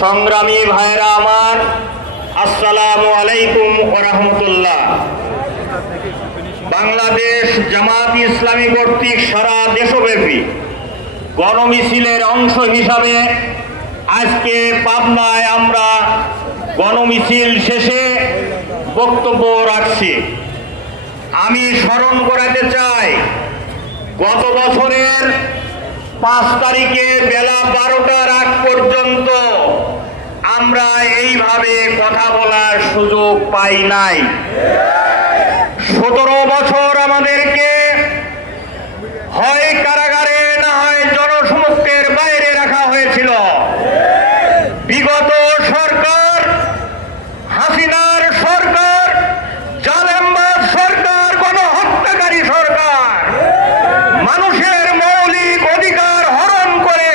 সংগ্রামী ভাইরা আমার, আসসালামু আলাইকুম ওয়া রাহমাতুল্লাহ। বাংলাদেশ জামাত ইসলামী কর্তৃক সারা দেশব্যাপী গণমিছিলের অংশ হিসাবে আজকে পাবনায় আমরা গণমিছিল শেষে বক্তব্য রাখছি। আমি স্মরণ করাতে চাই, গত বছরের 5 তারিখে বেলা 12টার আগ পর্যন্ত আমরা এইভাবে কথা বলার সুযোগ পাই নাই। 17 বছর আমাদেরকে হয় কারাগারে, না হয় জনসমক্ষের বাইরে রাখা হয়েছিল। বিগত সরকার, হাসিনার সরকার, জালেমবাজ সরকার, গণহত্যাকারী সরকার মানুষের মৌলিক অধিকার হরণ করে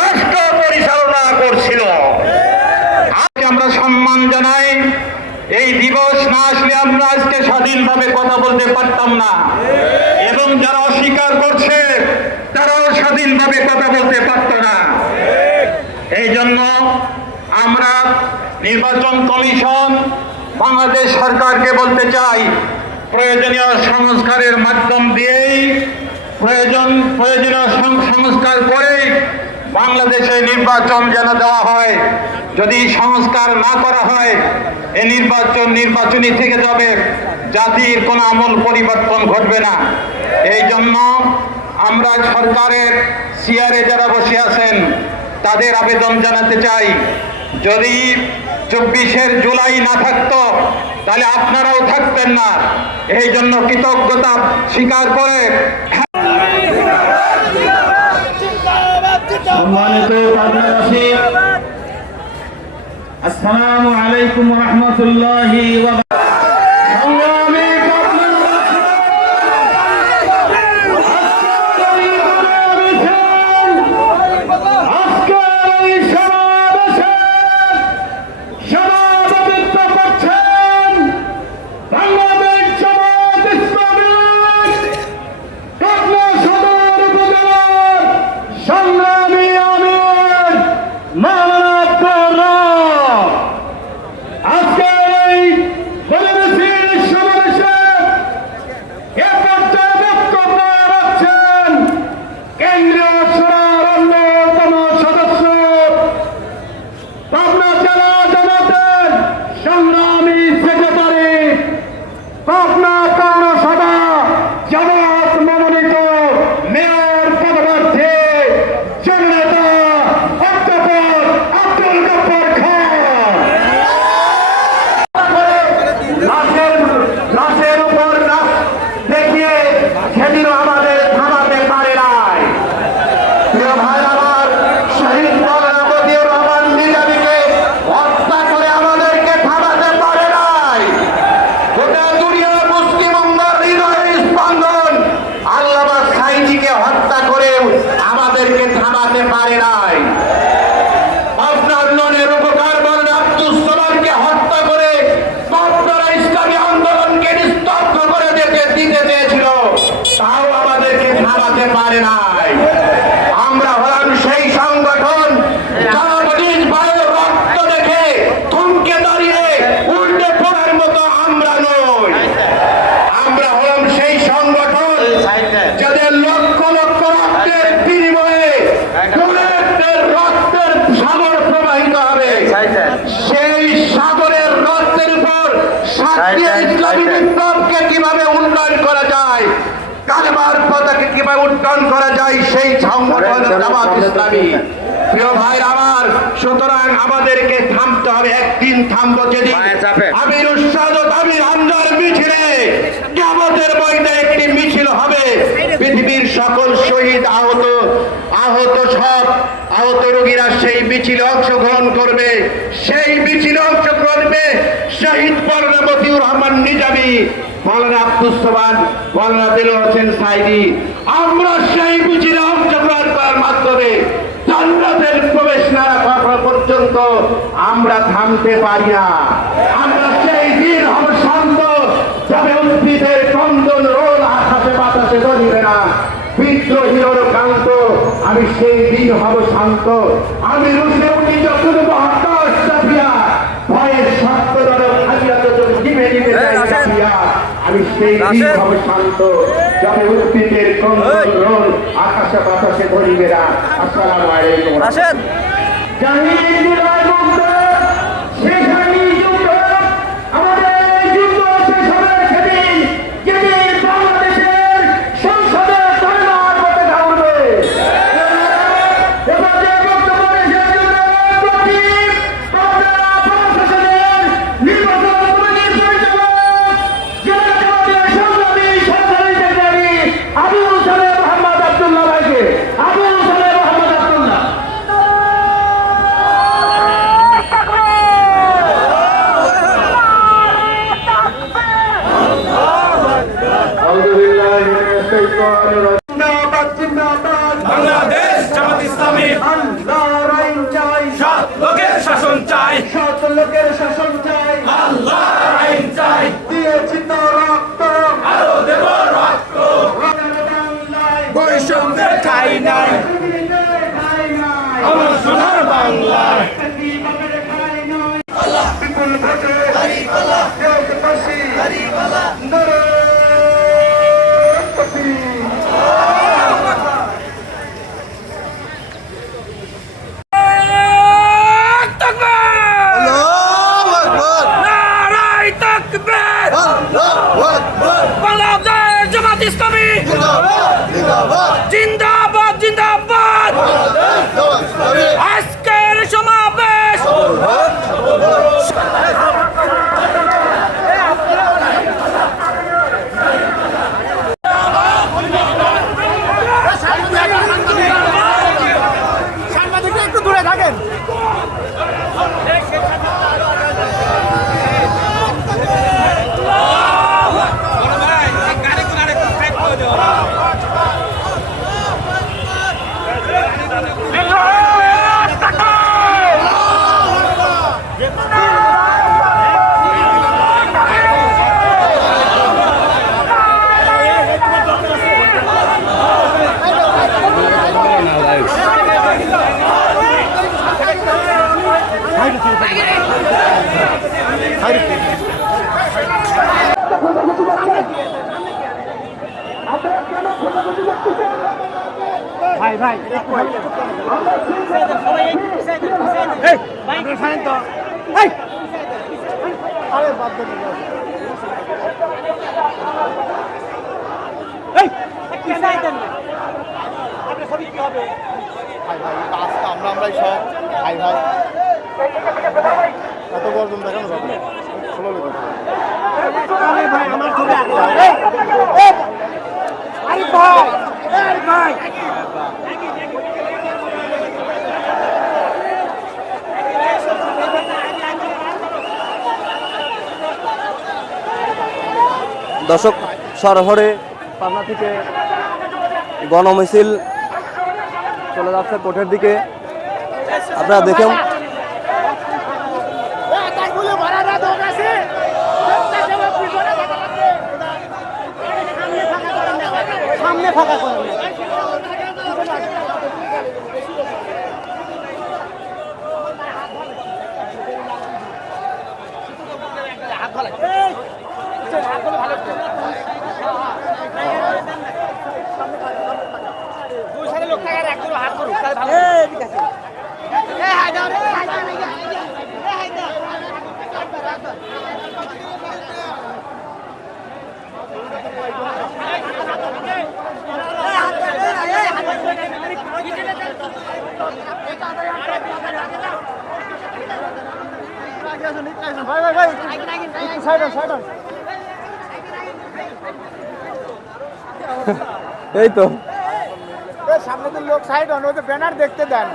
রাষ্ট্র পরিচালনা করছিল। আজকে আমরা সম্মান জানাই। এই দিবস না আসলে আমরা আজকে স্বাধীনভাবে কথা বলতে পারতাম না, এবং যারা অস্বীকার করছে তারাও স্বাধীনভাবে কথা বলতে পারত না। এই জন্য আমরা নির্বাচন কমিশন, বাংলাদেশ সরকারকে বলতে চাই, প্রয়োজনীয় সংস্কারের মাধ্যম দিয়েই প্রয়োজনীয় সংস্কার করেই বাংলাদেশে নির্বাচন যেন দেওয়া হয়। যদি সংস্কার না করা হয়, এই নির্বাচনই থেকে যাবে, জাতির কোনো আমূল পরিবর্তন ঘটবে না। এই জন্য আমরা সরকারের চেয়ারে যারা বসে আছেন তাদের আবেদন জানাতে চাই, যদি 24 জুলাই না থাকতো তাহলে আপনারাও থাকতেন না। এই জন্য কৃতজ্ঞতা স্বীকার করে সম্মানিত পাবনাবাসী, আসসালামু আলাইকুম ওয়া রাহমাতুল্লাহি ওয়া পারে নাই। আমরা হলাম সেই সংগঠন যারা ব্রিটিশ ভাইয়ের রক্ত দেখে থমকে দাঁড়িয়ে উল্টে পড়ার মতো আমরা নই। আমরা হলাম সেই সংগঠন যাদের লক্ষ লক্ষ রক্তের বিনিময়ে রক্তের সাগর প্রবাহিত হবে। সেই সাগরের রক্তের উপর ইসলামী বিপ্লবকে কিভাবে উন্নয়ন করা যায়, কালেমার পতাকা কিভাবে উত্তোলন করা যায়, সেই সংগঠন জামাত ইসলামী। প্রিয় ভাই আমার, সুতরাং আমাদেরকে থামতে হবে। একদিন থামবো যেদিন আমির উসাদত আমির হামজার মিছিলে কিয়ামতের ময়দানে একটি মিছিল হবে। পৃথিবীর সকল শহীদ আহত রোগীরা সেই মিছিলে অংশগ্রহণ করবে। সেই মিছিলে অংশগ্রহণ করবে শহীদ মাওলানা মতিউর রহমান নিজামী, মাওলানা আব্দুস সামাদ, মাওলানা দেলোয়ার হোসেন সাইদি। আমরা সেই মিছিলে অংশগ্রহণ করার মাধ্যমে জান্নাতের প্রবেশ না করা পর্যন্ত আমরা থামতে পারি না। আমরা সেই দিন হব শান্ত, যাবে উদ্ভিদের কন্দন রোল আকাশে বাতাসে ধরিবে না। বিদ্রোহীর কান্ত, আমি সেই দিন হব শান্ত। আমি রুশে উঠি যখন সেই দিন হবে শান্ত যাবে উদ্ভিদের কন্দন আকাশে বাতাসে ধরিবেরা। আসসালামু আলাইকুম। জাহিদ বিনয় মুগ্ধ সেখানে যুদ্ধ আমাদের যুদ্ধ শেষ হবে সেদিন যেদিন বাংলাদেশের সংসদে ধর্নার মধ্যে ঢালবে। এবার যে বক্তব্য রেখেছেন প্রদীপ আপনারা প্রশাসনের নির্বাচন কমিটির পরিচালক জেলা জামাতের সংগ্রামী সরকারি সেক্রেটারি আবুল সালেহ মোহাম্মদ আব্দুল্লাহ ভাইকে। আবুল সালেহ মোহাম্মদ আব্দুল্লাহ। বাংলাদেশ জামাত ইসলামী আল্লাহর আইন চাই, সৎ লোকের শাসন চাই, সৎ লোকের শাসন চাই, আল্লাহর আইন চাই, দিয়েছি তো রক্ত আরো দেব রক্ত, বাংলায় বৈষম্যের ঠাঁই নাই, আমার সোনার বাংলায়। বিপুল ভোটে দেশবাসী নারে তাকবীর। নারায়ে তাকবীর, বাংলাদেশ জামাত ইসলামী জিন্দাবাদ জিন্দাবাদ। আজকের সমাবেশ সাংবাদিকরা একটু দূরে থাকেন। আমরাই সব ভাই ভাই এত গর্জন দেখানো যাবে না। ষোলো লোক দর্শক, সরাসরি পাবনা থেকে গণমিছিল চলে যাচ্ছে কোর্টের দিকে। আপনারা দেখুন, সামনে ফাঁকা করে এই তো সামনে তো লোক সাইড হন, ওদের ব্যানার দেখতে দেন।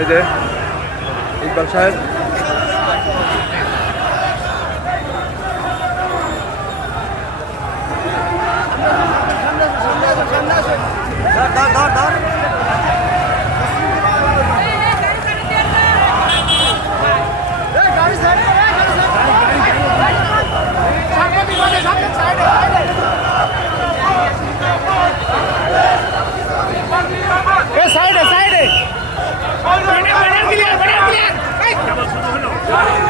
এই যে ইকবাল সাহেব সাইডে সাইডে ব্যানার ক্লিয়ার, ব্যানার ক্লিয়ার।